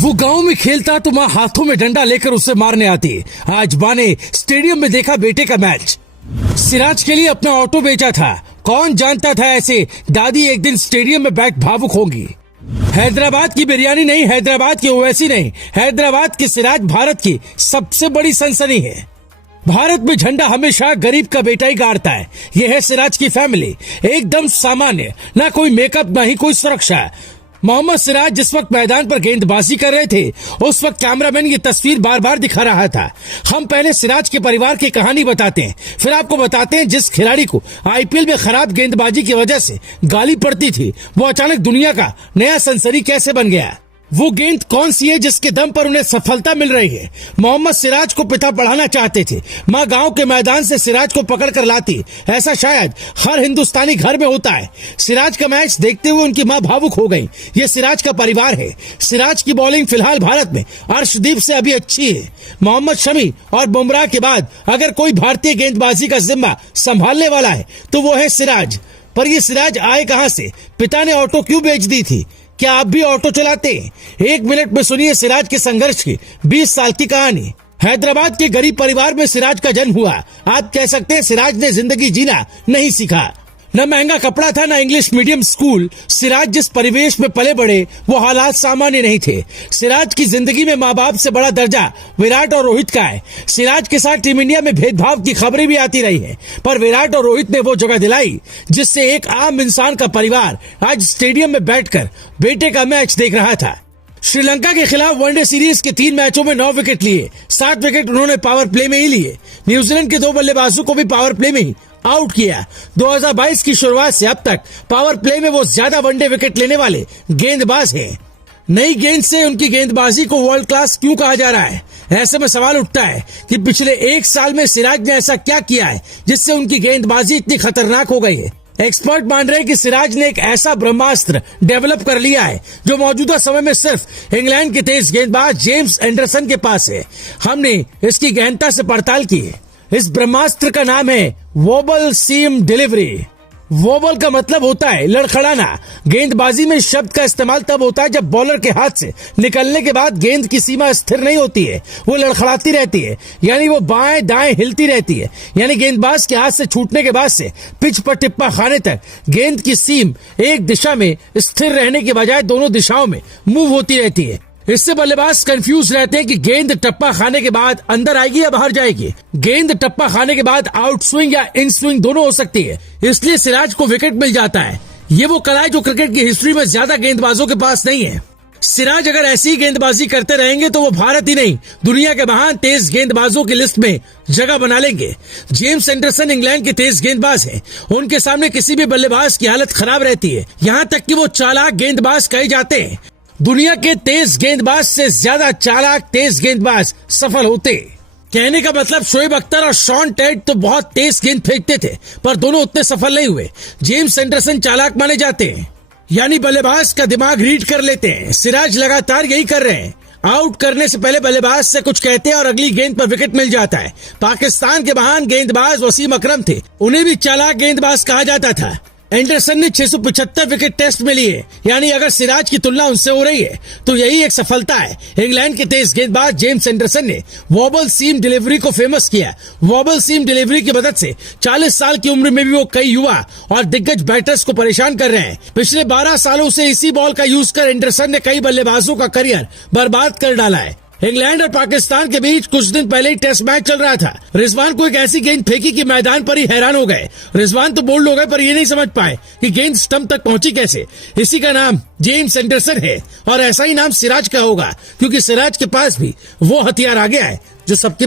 वो गांव में खेलता तो माँ हाथों में डंडा लेकर उसे मारने आती। आज माँ ने स्टेडियम में देखा बेटे का मैच। सिराज के लिए अपना ऑटो बेचा था। कौन जानता था ऐसे दादी एक दिन स्टेडियम में बैठ भावुक होंगी। हैदराबाद की बिरयानी नहीं, हैदराबाद की ओवैसी नहीं, हैदराबाद की सिराज भारत की सबसे बड़ी सनसनी है। भारत में झंडा हमेशा गरीब का बेटा ही गाड़ता है। यह है सिराज की फैमिली, एकदम सामान्य, ना कोई मेकअप ना ही कोई सुरक्षा। मोहम्मद सिराज जिस वक्त मैदान पर गेंदबाजी कर रहे थे उस वक्त कैमरामैन ये तस्वीर बार बार दिखा रहा था। हम पहले सिराज के परिवार की कहानी बताते हैं, फिर आपको बताते हैं जिस खिलाड़ी को आईपीएल में खराब गेंदबाजी की वजह से गाली पड़ती थी वो अचानक दुनिया का नया सनसनी कैसे बन गया। वो गेंद कौन सी है जिसके दम पर उन्हें सफलता मिल रही है। मोहम्मद सिराज को पिता पढ़ाना चाहते थे। माँ गांव के मैदान से सिराज को पकड़ कर लाती। ऐसा शायद हर हिंदुस्तानी घर में होता है। सिराज का मैच देखते हुए उनकी माँ भावुक हो गई। ये सिराज का परिवार है। सिराज की बॉलिंग फिलहाल भारत में अर्शदीप से अभी अच्छी है। मोहम्मद शमी और बुमराह के बाद अगर कोई भारतीय गेंदबाजी का जिम्मा संभालने वाला है तो वो है सिराज। पर ये सिराज आए कहां से? पिता ने ऑटो क्यों बेच दी थी? क्या आप भी ऑटो चलाते हैं? 1 मिनट में सुनिए सिराज के संघर्ष की 20 साल की कहानी। हैदराबाद के गरीब परिवार में सिराज का जन्म हुआ। आप कह सकते हैं सिराज ने जिंदगी जीना नहीं सीखा। न महंगा कपड़ा था, न इंग्लिश मीडियम स्कूल। सिराज जिस परिवेश में पले बड़े वो हालात सामान्य नहीं थे। सिराज की जिंदगी में माँ बाप से बड़ा दर्जा विराट और रोहित का है। सिराज के साथ टीम इंडिया में भेदभाव की खबरें भी आती रही है, पर विराट और रोहित ने वो जगह दिलाई जिससे एक आम इंसान का परिवार आज स्टेडियम में बैठकर बेटे का मैच देख रहा था। श्रीलंका के खिलाफ वनडे सीरीज के 3 मैचों में 9 विकेट लिए। 7 विकेट उन्होंने पावर प्ले में ही लिए। न्यूजीलैंड के 2 बल्लेबाजों को भी पावर प्ले में ही आउट किया। 2022 की शुरुआत से अब तक पावर प्ले में वो ज्यादा वनडे विकेट लेने वाले गेंदबाज हैं। नई गेंद से उनकी गेंदबाजी को वर्ल्ड क्लास क्यों कहा जा रहा है? ऐसे में सवाल उठता है कि पिछले 1 साल में सिराज ने ऐसा क्या किया है जिससे उनकी गेंदबाजी इतनी खतरनाक हो गई है। एक्सपर्ट मान रहे हैं कि सिराज ने एक ऐसा ब्रह्मास्त्र डेवलप कर लिया है जो मौजूदा समय में सिर्फ इंग्लैंड के तेज गेंदबाज जेम्स एंडरसन के पास है। हमने इसकी गहनता से पड़ताल की है। इस ब्रह्मास्त्र का नाम है वोबल सीम डिलीवरी। वोबल का मतलब होता है लड़खड़ाना। गेंदबाजी में शब्द का इस्तेमाल तब होता है जब बॉलर के हाथ से निकलने के बाद गेंद की सीमा स्थिर नहीं होती है, वो लड़खड़ाती रहती है, यानी वो बाएं दाएं हिलती रहती है। यानी गेंदबाज के हाथ से छूटने के बाद से पिच पर टिप्पा खाने तक गेंद की सीम एक दिशा में स्थिर रहने के बजाय दोनों दिशाओं में मूव होती रहती है। इससे बल्लेबाज कंफ्यूज रहते हैं कि गेंद टप्पा खाने के बाद अंदर आएगी या बाहर जाएगी। गेंद टप्पा खाने के बाद आउट स्विंग या इन स्विंग दोनों हो सकती है, इसलिए सिराज को विकेट मिल जाता है। ये वो कला है जो क्रिकेट की हिस्ट्री में ज्यादा गेंदबाजों के पास नहीं है। सिराज अगर ऐसी गेंदबाजी करते रहेंगे तो वो भारत ही नहीं दुनिया के महान तेज गेंदबाजों की लिस्ट में जगह बना लेंगे। जेम्स एंडरसन इंग्लैंड के तेज गेंदबाज हैं। उनके सामने किसी भी बल्लेबाज की हालत खराब रहती है, यहाँ तक कि वो चालाक गेंदबाज कहे जाते हैं। दुनिया के तेज गेंदबाज से ज्यादा चालाक तेज गेंदबाज सफल होते। कहने का मतलब शोएब अख्तर और शॉन टेट तो बहुत तेज गेंद फेंकते थे पर दोनों उतने सफल नहीं हुए। जेम्स एंडरसन चालाक माने जाते हैं, यानी बल्लेबाज का दिमाग रीड कर लेते हैं। सिराज लगातार यही कर रहे हैं। आउट करने से पहले बल्लेबाज से कुछ कहते हैं और अगली गेंद पर विकेट मिल जाता है। पाकिस्तान के महान गेंदबाज वसीम अकरम थे, उन्हें भी चालाक गेंदबाज कहा जाता था। एंडरसन ने 675 विकेट टेस्ट में लिए, यानी अगर सिराज की तुलना उनसे हो रही है तो यही एक सफलता है। इंग्लैंड के तेज गेंदबाज जेम्स एंडरसन ने वॉबल सीम डिलीवरी को फेमस किया। वॉबल सीम डिलीवरी की मदद से 40 साल की उम्र में भी वो कई युवा और दिग्गज बैटर्स को परेशान कर रहे हैं। पिछले 12 सालों से इसी बॉल का यूज कर एंडरसन ने कई बल्लेबाजों का करियर बर्बाद कर डाला है। इंग्लैंड और पाकिस्तान के बीच कुछ दिन पहले ही टेस्ट मैच चल रहा था। रिजवान को एक ऐसी गेंद फेंकी कि मैदान पर ही हैरान हो गए। रिजवान तो बोल्ड हो गए पर ये नहीं समझ पाए कि गेंद स्टंप तक पहुंची कैसे। इसी का नाम जेम्स एंडरसन है और ऐसा ही नाम सिराज का होगा क्योंकि सिराज के पास भी वो हथियार आ गया है जो सबके